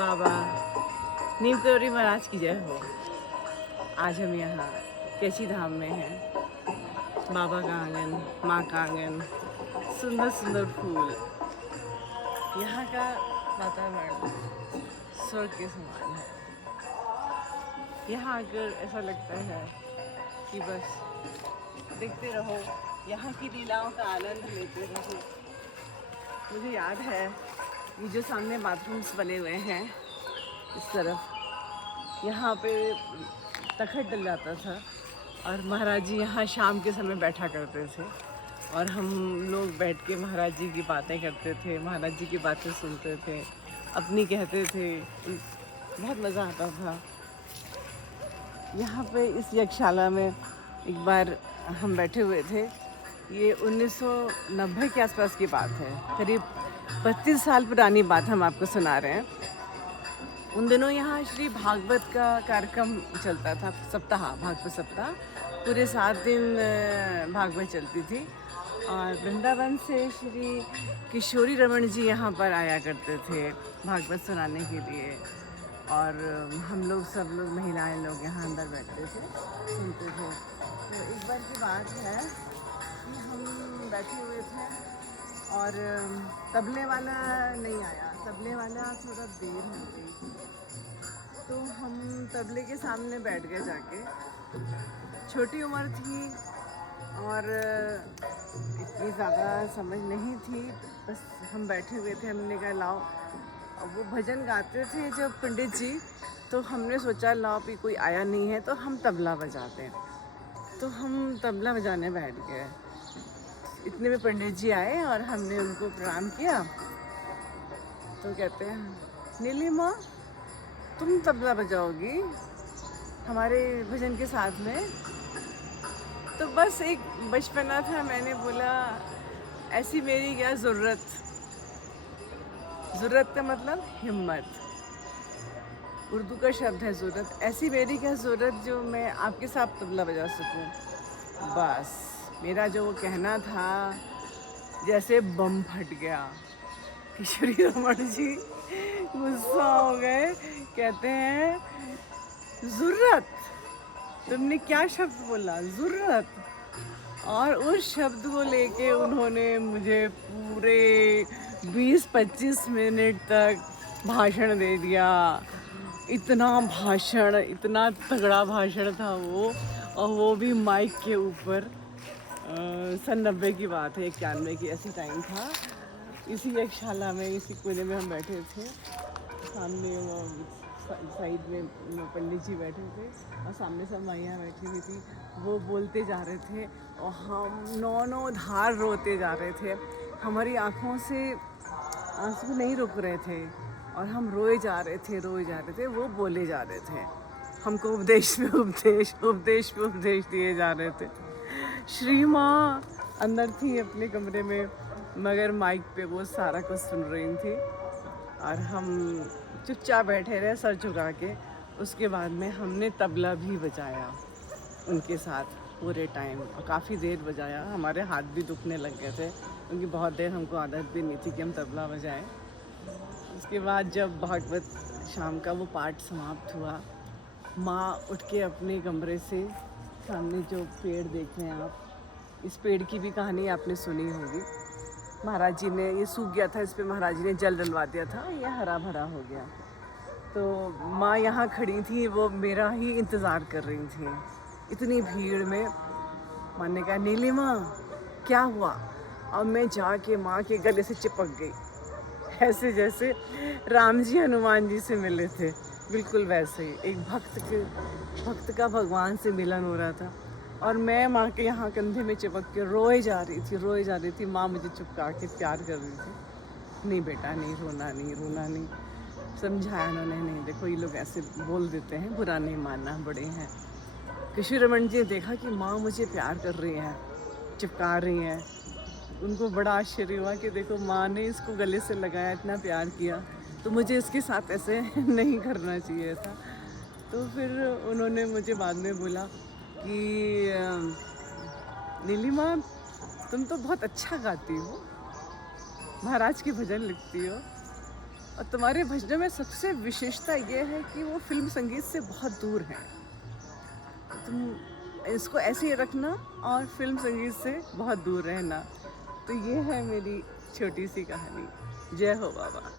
बाबा नीम करोड़ी महाराज की जय हो। आज हम यहाँ कैची धाम में हैं। बाबा का आंगन, माँ का आंगन, सुंदर सुंदर फूल। यहाँ का वातावरण स्वर्ग के समान है। यहाँ आकर ऐसा लगता है कि बस देखते रहो, यहाँ की लीलाओं का आनंद लेते रहो। मुझे याद है ये जो सामने बाथरूम्स बने हुए हैं इस तरफ, यहाँ पे तखत डल जाता था और महाराज जी यहाँ शाम के समय बैठा करते थे और हम लोग बैठ के महाराज जी की बातें करते थे, महाराज जी की बातें सुनते थे, अपनी कहते थे। बहुत मज़ा आता था। यहाँ पे इस यज्ञशाला में एक बार हम बैठे हुए थे। ये 1990 के आसपास की बात है, करीब 32 साल पुरानी बात हम आपको सुना रहे हैं। उन दिनों यहाँ श्री भागवत का कार्यक्रम चलता था, सप्ताह, भागवत सप्ताह। पूरे 7 दिन भागवत चलती थी और वृंदावन से श्री किशोरी रमन जी यहाँ पर आया करते थे भागवत सुनाने के लिए। और हम लोग सब लोग महिलाएं लोग यहाँ अंदर बैठते थे, सुनते थे। तो एक बार की बात है कि हम बैठे हुए थे और तबले वाला नहीं आया। तबले वाला थोड़ा देर हो गई, तो हम तबले के सामने बैठ गए जाके। छोटी उम्र थी और इतनी ज़्यादा समझ नहीं थी, बस हम बैठे हुए थे। हमने कहा लाओ, वो भजन गाते थे जब पंडित जी, तो हमने सोचा लाओ भी कोई आया नहीं है तो हम तबला बजाते हैं। तो हम तबला बजाने बैठ गए। इतने में पंडित जी आए और हमने उनको प्रणाम किया। तो कहते हैं नीलिमा, तुम तबला बजाओगी हमारे भजन के साथ में? तो बस एक बचपना था, मैंने बोला ऐसी मेरी क्या ज़रूरत। ज़रूरत का मतलब हिम्मत, उर्दू का शब्द है ज़रूरत। ऐसी मेरी क्या ज़रूरत जो मैं आपके साथ तबला बजा सकूं। बस मेरा जो वो कहना था जैसे बम फट गया। किशोरी रमन जी गुस्सा हो गए, कहते हैं ज़रूरत, तुमने क्या शब्द बोला, ज़रूरत। और उस शब्द को लेके उन्होंने मुझे पूरे 20-25 मिनट तक भाषण दे दिया। इतना भाषण, इतना तगड़ा भाषण था वो, और वो भी माइक के ऊपर। 90 की बात है, 91 की, ऐसी टाइम था। इसी यज्ञशाला में, इसी कोने में हम बैठे थे। सामने साइड में पंडित जी बैठे थे और सामने सब माइयाँ बैठी हुई थी। वो बोलते जा रहे थे और हम नौ धार रोते जा रहे थे। हमारी आँखों से आंसू नहीं रुक रहे थे और हम रोए जा रहे थे। वो बोले जा रहे थे, हमको उपदेश पे उपदेश दिए जा रहे थे। श्री माँ अंदर थी अपने कमरे में, मगर माइक पे वो सारा कुछ सुन रही थी और हम चुपचाप बैठे रहे सर झुका के। उसके बाद में हमने तबला भी बजाया उनके साथ पूरे टाइम, और काफ़ी देर बजाया। हमारे हाथ भी दुखने लग गए थे क्योंकि बहुत देर हमको आदत भी नहीं थी कि हम तबला बजाएं। उसके बाद जब भागवत शाम का वो पाठ समाप्त हुआ, माँ उठ के अपने कमरे से, सामने जो पेड़ देख रहे हैं आप, इस पेड़ की भी कहानी आपने सुनी होगी। महाराज जी ने, ये सूख गया था, इस पे महाराज जी ने जल डलवा दिया था, ये हरा भरा हो गया। तो माँ यहाँ खड़ी थी, वो मेरा ही इंतज़ार कर रही थी इतनी भीड़ में। माँ ने कहा नीलिमा क्या हुआ? और मैं जाके माँ के गले से चिपक गई, ऐसे जैसे राम जी हनुमान जी से मिले थे, बिल्कुल वैसे ही। एक भक्त का भगवान से मिलन हो रहा था और मैं माँ के यहाँ कंधे में चिपक के रोए जा रही थी। माँ मुझे चुपका के प्यार कर रही थी। नहीं बेटा, नहीं रोना नहीं। समझाया उन्होंने, नहीं देखो ये लोग ऐसे बोल देते हैं, बुरा नहीं मानना, बड़े हैं। किशोरी रमन जी ने देखा कि माँ मुझे प्यार कर रही हैं, चिपका रही हैं। उनको बड़ा आश्चर्य हुआ कि देखो माँ ने इसको गले से लगाया, इतना प्यार किया, तो मुझे इसके साथ ऐसे नहीं करना चाहिए था। तो फिर उन्होंने मुझे बाद में बोला कि नीलिमा तुम तो बहुत अच्छा गाती हो, महाराज के भजन लिखती हो। और तुम्हारे भजनों में सबसे विशेषता ये है कि वो फिल्म संगीत से बहुत दूर हैं। तुम इसको ऐसे ही रखना और फिल्म संगीत से बहुत दूर रहना। तो ये है मेरी छोटी सी कहानी। जय हो बाबा।